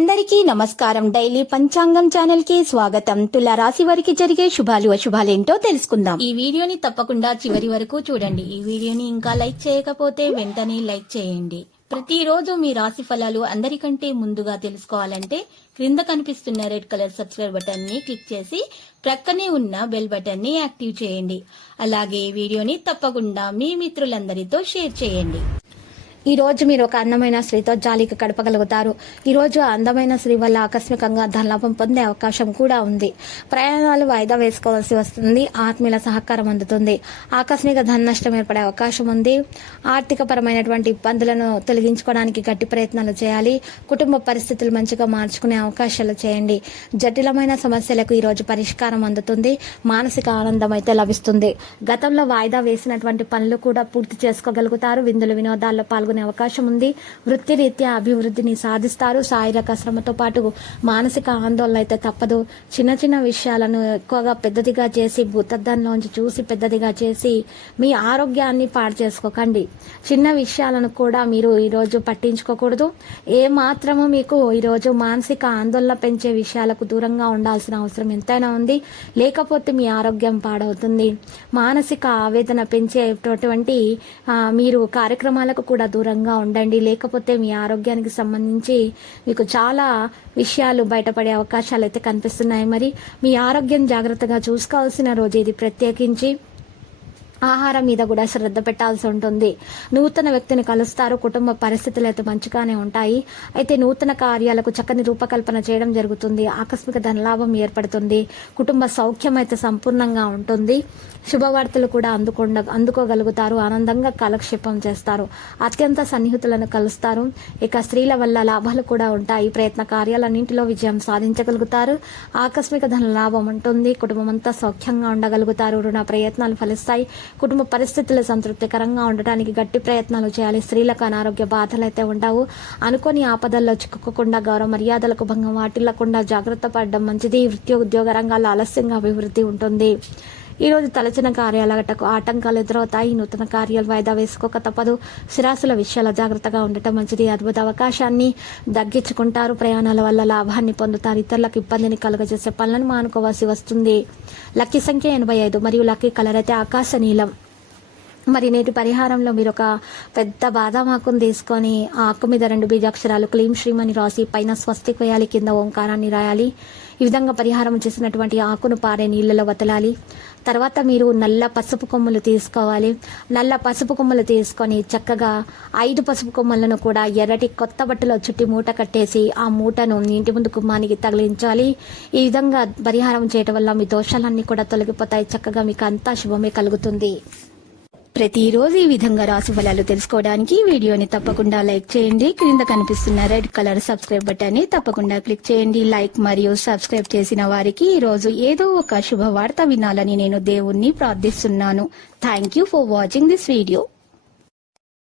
అందరికీ నమస్కారం. డైలీ పంచాంగం ఛానల్ కి స్వాగతం. తుల రాశి వారికి జరిగే శుభాలు అశుభాలేంటో తెలుసుకుందాం. ఈ వీడియోని తప్పకుండా చివరి వరకు చూడండి. ఈ వీడియోని ఇంకా లైక్ చేయకపోతే వెంటనే లైక్ చేయండి. ప్రతిరోజు మీ రాశి ఫలాలు అందరికంటే ముందుగా తెలుసుకోవాలంటే క్రింద కనిపిస్తున్న రెడ్ కలర్ సబ్స్క్రైబ్ బటన్ ని క్లిక్ చేసి ప్రక్కనే ఉన్న బెల్ బటన్ ని యాక్టివ్ చేయండి. అలాగే ఈ వీడియోని తప్పకుండా మీ మిత్రులందరితో షేర్ చేయండి. ఈ రోజు మీరు ఒక అందమైన స్త్రీతో జాలీకి గడపగలుగుతారు. ఈ రోజు అందమైన స్త్రీ వల్ల ఆకస్మికంగా ధనలాభం పొందే అవకాశం కూడా ఉంది. ప్రయాణాలు వాయిదా వేసుకోవాల్సి వస్తుంది. ఆత్మీయుల సహకారం అందుతుంది. ఆకస్మిక ధన నష్టం ఏర్పడే అవకాశం ఉంది. ఆర్థిక పరమైనటువంటి ఇబ్బందులను తొలగించుకోవడానికి గట్టి ప్రయత్నాలు చేయాలి. కుటుంబ పరిస్థితులు మంచిగా మార్చుకునే అవకాశాలు చేయండి. జటిలమైన సమస్యలకు ఈ రోజు పరిష్కారం అందుతుంది. మానసిక ఆనందం అయితే లభిస్తుంది. గతంలో వాయిదా వేసినటువంటి పనులు కూడా పూర్తి చేసుకోగలుగుతారు. విందులు వినోదాల్లో పాల్గొనే అవకాశం ఉంది. వృత్తిరీత్యా అభివృద్ధిని సాధిస్తారు. శారీరక శ్రమతో పాటు మానసిక ఆందోళన అయితే తప్పదు. చిన్న చిన్న విషయాలను ఎక్కువగా పెద్దదిగా చేసి భూతద్దంలోంచి చూసి పెద్దదిగా చేసి మీ ఆరోగ్యాన్ని పాడు చేసుకోకండి. చిన్న విషయాలను కూడా మీరు ఈరోజు పట్టించుకోకూడదు. ఏ మాత్రము మీకు ఈరోజు మానసిక ఆందోళన పెంచే విషయాలకు దూరంగా ఉండాల్సిన అవసరం ఎంతైనా ఉంది. లేకపోతే మీ ఆరోగ్యం పాడవుతుంది. మానసిక ఆవేదన పెంచేటటువంటి మీరు కార్యక్రమాలకు కూడా దూరంగా ఉండండి. లేకపోతే మీ ఆరోగ్యానికి సంబంధించి మీకు చాలా విషయాలు బయటపడే అవకాశాలు అయితే కనిపిస్తున్నాయి. మరి మీ ఆరోగ్యం జాగ్రత్తగా చూసుకోవాల్సిన రోజు ఇది. ప్రత్యేకించి ఆహారం మీద కూడా శ్రద్ధ పెట్టాల్సి ఉంటుంది. నూతన వ్యక్తిని కలుస్తారు. కుటుంబ పరిస్థితులు అయితే మంచిగానే ఉంటాయి. అయితే నూతన కార్యాలకు చక్కని రూపకల్పన చేయడం జరుగుతుంది. ఆకస్మిక ధనలాభం ఏర్పడుతుంది. కుటుంబ సౌఖ్యం అయితే సంపూర్ణంగా ఉంటుంది. శుభవార్తలు కూడా అందుకోగలుగుతారు. ఆనందంగా కాలక్షేపం చేస్తారు. అత్యంత సన్నిహితులను కలుస్తారు. ఇక స్త్రీల వల్ల లాభాలు కూడా ఉంటాయి. ప్రయత్న కార్యాలన్నింటిలో విజయం సాధించగలుగుతారు. ఆకస్మిక ధన లాభం ఉంటుంది. కుటుంబం అంతా సౌఖ్యంగా ఉండగలుగుతారు. రుణ ప్రయత్నాలు ఫలిస్తాయి. కుటుంబ పరిస్థితులు సంతృప్తికరంగా ఉండటానికి గట్టి ప్రయత్నాలు చేయాలి. స్త్రీలకు అనారోగ్య బాధలు అయితే ఉండవు. అనుకోని ఆపదల్లో చిక్కుకోకుండా గౌరవ మర్యాదలకు భంగం వాటిల్లకుండా జాగ్రత్త పడడం మంచిది. వృత్తి ఉద్యోగ రంగాల్లో ఆలస్యంగా అభివృద్ధి ఉంటుంది. ఈ రోజు తలచిన కార్యాలకు ఆటంకాలు ఎదురవుతాయి. నూతన కార్యాలు వాయిదా వేసుకోక తప్పదు. స్థిరాస్తుల విషయాల్లో జాగ్రత్తగా ఉండటం మంచిది. అద్భుత అవకాశాన్ని దగ్గించుకుంటారు. ప్రయాణాల వల్ల లాభాన్ని పొందుతారు. ఇతరులకు ఇబ్బందిని కలుగజేసే పనులను మానుకోవాల్సి వస్తుంది. లక్కీ సంఖ్య 85 మరియు లక్కీ కలర్ అయితే ఆకాశ నీలం. మరి నేటి పరిహారంలో మీరు ఒక పెద్ద బాదాం ఆకును తీసుకొని ఆ ఆకు మీద 2 బీజాక్షరాలు క్లీం శ్రీం అని రాసి పైన స్వస్తిక్ వేయాలి. కింద ఓంకారాన్ని రాయాలి. ఈ విధంగా పరిహారం చేసినటువంటి ఆకును పారే నీళ్లలో వదలాలి. తర్వాత మీరు నల్ల పసుపు కొమ్ములు తీసుకోవాలి. నల్ల పసుపు కొమ్ములు తీసుకొని చక్కగా 5 పసుపు కొమ్మలను కూడా ఎర్రటి కొత్త బట్టలో చుట్టి మూట కట్టేసి ఆ మూటను ఇంటి ముందు గుమ్మానికి తగిలించాలి. ఈ విధంగా పరిహారం చేయటం వల్ల మీ దోషాలన్నీ కూడా తొలగిపోతాయి. చక్కగా మీకు అంతా శుభమే కలుగుతుంది. ప్రతిరోజు ఈ విధంగా రాశి ఫలాలు తెలుసుకోవడానికి వీడియోని తప్పకుండా లైక్ చేయండి. క్రింద కనిపిస్తున్న రెడ్ కలర్ సబ్స్క్రైబ్ బటన్ ని తప్పకుండా క్లిక్ చేయండి. లైక్ మరియు సబ్స్క్రైబ్ చేసిన వారికి ఈ రోజు ఏదో ఒక శుభవార్త వినాలని నేను దేవుణ్ణి ప్రార్థిస్తున్నాను. Thank you for watching this video.